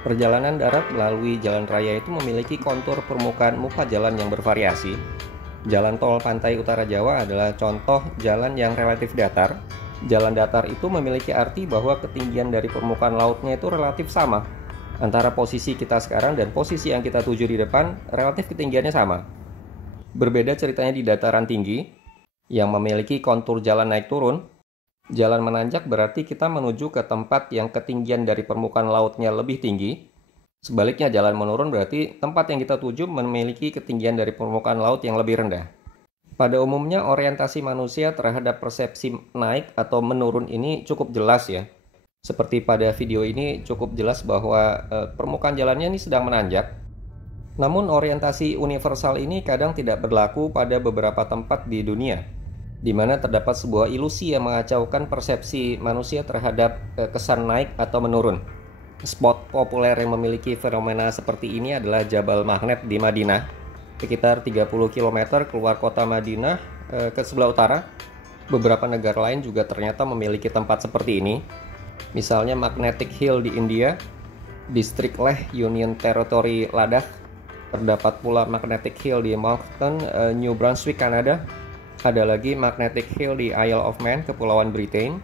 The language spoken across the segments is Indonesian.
Perjalanan darat melalui jalan raya itu memiliki kontur permukaan muka jalan yang bervariasi. Jalan tol Pantai Utara Jawa adalah contoh jalan yang relatif datar. Jalan datar itu memiliki arti bahwa ketinggian dari permukaan lautnya itu relatif sama. Antara posisi kita sekarang dan posisi yang kita tuju di depan, relatif ketinggiannya sama. Berbeda ceritanya di dataran tinggi, yang memiliki kontur jalan naik turun. Jalan menanjak berarti kita menuju ke tempat yang ketinggian dari permukaan lautnya lebih tinggi. Sebaliknya jalan menurun berarti tempat yang kita tuju memiliki ketinggian dari permukaan laut yang lebih rendah. Pada umumnya orientasi manusia terhadap persepsi naik atau menurun ini cukup jelas ya. Seperti pada video ini cukup jelas bahwa permukaan jalannya ini sedang menanjak. Namun orientasi universal ini kadang tidak berlaku pada beberapa tempat di dunia, di mana terdapat sebuah ilusi yang mengacaukan persepsi manusia terhadap kesan naik atau menurun. Spot populer yang memiliki fenomena seperti ini adalah Jabal Magnet di Madinah, sekitar 30 km keluar kota Madinah ke sebelah utara. Beberapa negara lain juga ternyata memiliki tempat seperti ini. Misalnya Magnetic Hill di India, distrik Leh Union Territory Ladakh, terdapat pula Magnetic Hill di Moncton, New Brunswick, Kanada. Ada lagi Magnetic Hill di Isle of Man, Kepulauan Britain.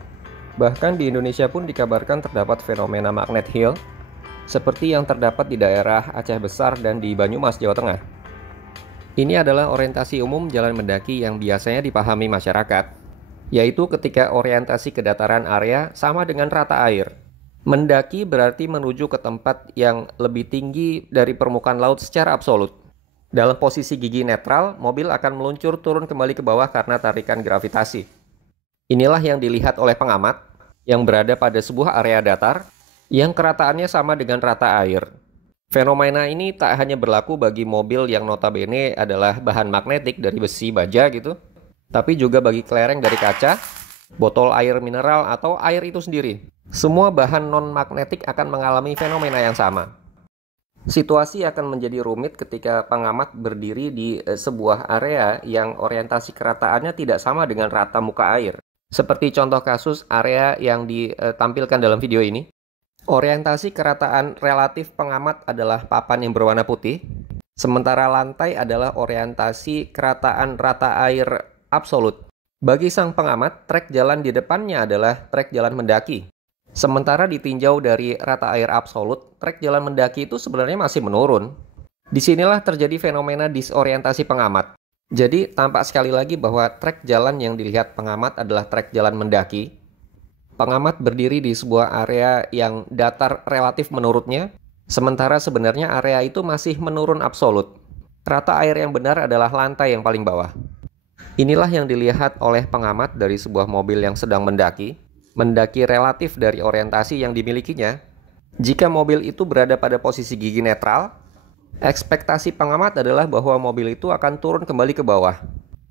Bahkan di Indonesia pun dikabarkan terdapat fenomena Magnet Hill, seperti yang terdapat di daerah Aceh Besar dan di Banyumas, Jawa Tengah. Ini adalah orientasi umum jalan mendaki yang biasanya dipahami masyarakat, yaitu ketika orientasi ke dataran area sama dengan rata air. Mendaki berarti menuju ke tempat yang lebih tinggi dari permukaan laut secara absolut. Dalam posisi gigi netral, mobil akan meluncur turun kembali ke bawah karena tarikan gravitasi. Inilah yang dilihat oleh pengamat yang berada pada sebuah area datar yang kerataannya sama dengan rata air. Fenomena ini tak hanya berlaku bagi mobil yang notabene adalah bahan magnetik dari besi baja gitu, tapi juga bagi kelereng dari kaca, botol air mineral atau air itu sendiri. Semua bahan non-magnetik akan mengalami fenomena yang sama. Situasi akan menjadi rumit ketika pengamat berdiri di sebuah area yang orientasi kerataannya tidak sama dengan rata muka air. Seperti contoh kasus area yang ditampilkan dalam video ini. Orientasi kerataan relatif pengamat adalah papan yang berwarna putih, sementara lantai adalah orientasi kerataan rata air absolut. Bagi sang pengamat, trek jalan di depannya adalah trek jalan mendaki. Sementara ditinjau dari rata air absolut, trek jalan mendaki itu sebenarnya masih menurun. Disinilah terjadi fenomena disorientasi pengamat. Jadi tampak sekali lagi bahwa trek jalan yang dilihat pengamat adalah trek jalan mendaki. Pengamat berdiri di sebuah area yang datar relatif menurutnya, sementara sebenarnya area itu masih menurun absolut. Rata air yang benar adalah lantai yang paling bawah. Inilah yang dilihat oleh pengamat dari sebuah mobil yang sedang mendaki relatif dari orientasi yang dimilikinya. Jika mobil itu berada pada posisi gigi netral, ekspektasi pengamat adalah bahwa mobil itu akan turun kembali ke bawah,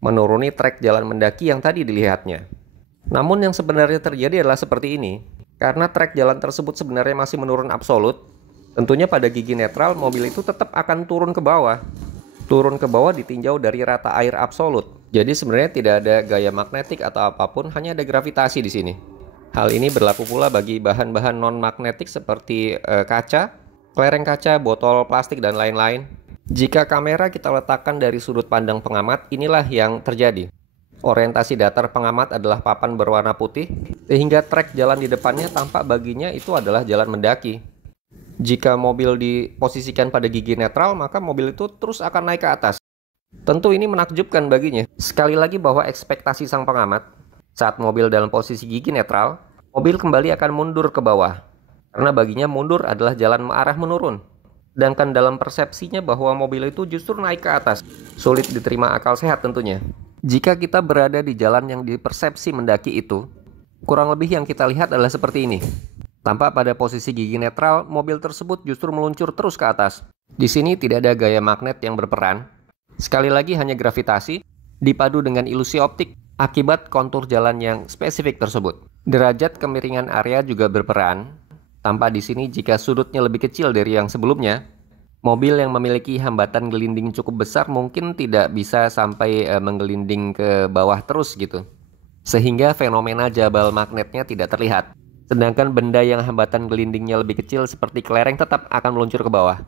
menuruni trek jalan mendaki yang tadi dilihatnya. Namun yang sebenarnya terjadi adalah seperti ini. Karena trek jalan tersebut sebenarnya masih menurun absolut, tentunya pada gigi netral mobil itu tetap akan turun ke bawah. Turun ke bawah ditinjau dari rata air absolut. Jadi sebenarnya tidak ada gaya magnetik atau apapun, hanya ada gravitasi di sini. Hal ini berlaku pula bagi bahan-bahan non-magnetik seperti kaca, kelereng kaca, botol plastik, dan lain-lain. Jika kamera kita letakkan dari sudut pandang pengamat, inilah yang terjadi. Orientasi datar pengamat adalah papan berwarna putih, sehingga trek jalan di depannya tampak baginya itu adalah jalan mendaki. Jika mobil diposisikan pada gigi netral, maka mobil itu terus akan naik ke atas. Tentu ini menakjubkan baginya. Sekali lagi bahwa ekspektasi sang pengamat, saat mobil dalam posisi gigi netral, mobil kembali akan mundur ke bawah. Karena baginya mundur adalah jalan arah menurun. Sedangkan dalam persepsinya bahwa mobil itu justru naik ke atas. Sulit diterima akal sehat tentunya. Jika kita berada di jalan yang dipersepsi mendaki itu, kurang lebih yang kita lihat adalah seperti ini. Tampak pada posisi gigi netral, mobil tersebut justru meluncur terus ke atas. Di sini tidak ada gaya magnet yang berperan. Sekali lagi hanya gravitasi, dipadu dengan ilusi optik, akibat kontur jalan yang spesifik tersebut. Derajat kemiringan area juga berperan. Tampak di sini jika sudutnya lebih kecil dari yang sebelumnya, mobil yang memiliki hambatan gelinding cukup besar mungkin tidak bisa sampai menggelinding ke bawah terus gitu. Sehingga fenomena jabal magnetnya tidak terlihat. Sedangkan benda yang hambatan gelindingnya lebih kecil seperti kelereng tetap akan meluncur ke bawah.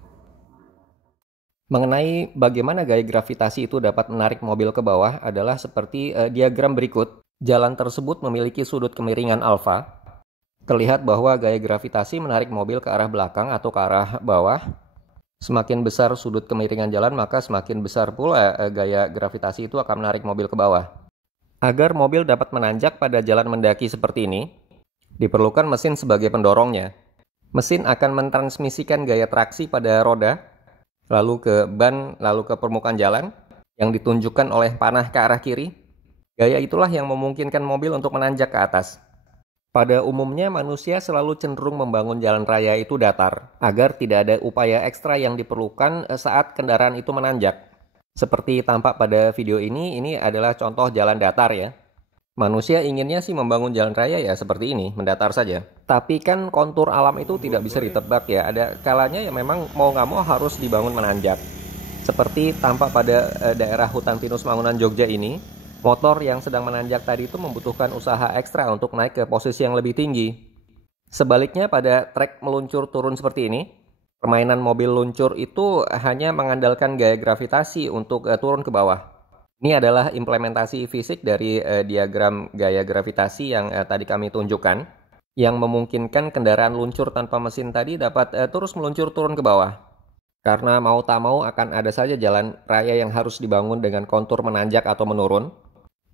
Mengenai bagaimana gaya gravitasi itu dapat menarik mobil ke bawah adalah seperti diagram berikut. Jalan tersebut memiliki sudut kemiringan alfa. Terlihat bahwa gaya gravitasi menarik mobil ke arah belakang atau ke arah bawah. Semakin besar sudut kemiringan jalan, maka semakin besar pula gaya gravitasi itu akan menarik mobil ke bawah. Agar mobil dapat menanjak pada jalan mendaki seperti ini, diperlukan mesin sebagai pendorongnya. Mesin akan mentransmisikan gaya traksi pada roda, lalu ke ban, lalu ke permukaan jalan, yang ditunjukkan oleh panah ke arah kiri. Gaya itulah yang memungkinkan mobil untuk menanjak ke atas. Pada umumnya manusia selalu cenderung membangun jalan raya itu datar, agar tidak ada upaya ekstra yang diperlukan saat kendaraan itu menanjak. Seperti tampak pada video ini adalah contoh jalan datar ya. Manusia inginnya sih membangun jalan raya ya seperti ini, mendatar saja. Tapi kan kontur alam itu tidak bisa ditebak ya. Ada kalanya ya memang mau nggak mau harus dibangun menanjak. Seperti tampak pada daerah hutan pinus Mangunan Jogja ini, motor yang sedang menanjak tadi itu membutuhkan usaha ekstra untuk naik ke posisi yang lebih tinggi. Sebaliknya pada trek meluncur turun seperti ini, permainan mobil luncur itu hanya mengandalkan gaya gravitasi untuk turun ke bawah. Ini adalah implementasi fisik dari diagram gaya gravitasi yang tadi kami tunjukkan, yang memungkinkan kendaraan luncur tanpa mesin tadi dapat terus meluncur turun ke bawah. Karena mau tak mau akan ada saja jalan raya yang harus dibangun dengan kontur menanjak atau menurun.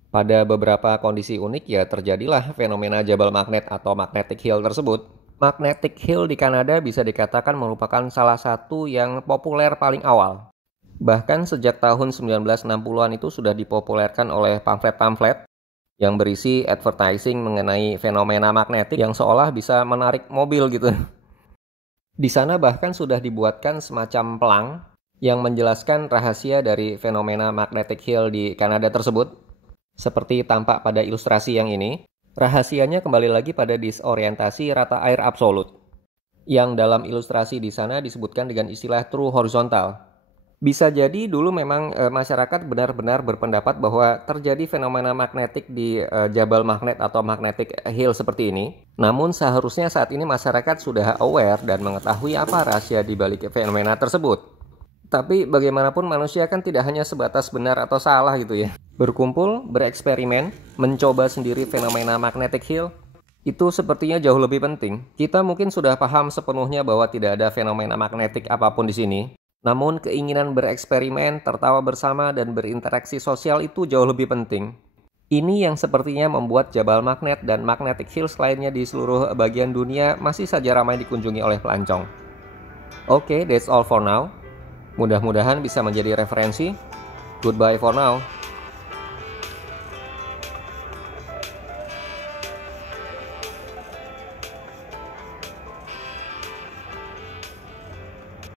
Pada beberapa kondisi unik ya terjadilah fenomena jabal magnet atau magnetic hill tersebut. Magnetic hill di Kanada bisa dikatakan merupakan salah satu yang populer paling awal. Bahkan sejak tahun 1960-an itu sudah dipopulerkan oleh pamflet-pamflet yang berisi advertising mengenai fenomena magnetik yang seolah bisa menarik mobil gitu. Di sana bahkan sudah dibuatkan semacam pelang yang menjelaskan rahasia dari fenomena magnetic hill di Kanada tersebut. Seperti tampak pada ilustrasi yang ini, rahasianya kembali lagi pada disorientasi rata air absolut, yang dalam ilustrasi di sana disebutkan dengan istilah true horizontal. Bisa jadi dulu memang masyarakat benar-benar berpendapat bahwa terjadi fenomena magnetik di jabal magnet atau magnetic hill seperti ini. Namun seharusnya saat ini masyarakat sudah aware dan mengetahui apa rahasia di balik fenomena tersebut. Tapi bagaimanapun manusia kan tidak hanya sebatas benar atau salah gitu ya. Berkumpul, bereksperimen, mencoba sendiri fenomena magnetic hill, itu sepertinya jauh lebih penting. Kita mungkin sudah paham sepenuhnya bahwa tidak ada fenomena magnetik apapun di sini. Namun keinginan bereksperimen, tertawa bersama, dan berinteraksi sosial itu jauh lebih penting. Ini yang sepertinya membuat Jabal Magnet dan Magnetic Hills lainnya di seluruh bagian dunia masih saja ramai dikunjungi oleh pelancong. Oke, that's all for now. Mudah-mudahan bisa menjadi referensi. Goodbye for now.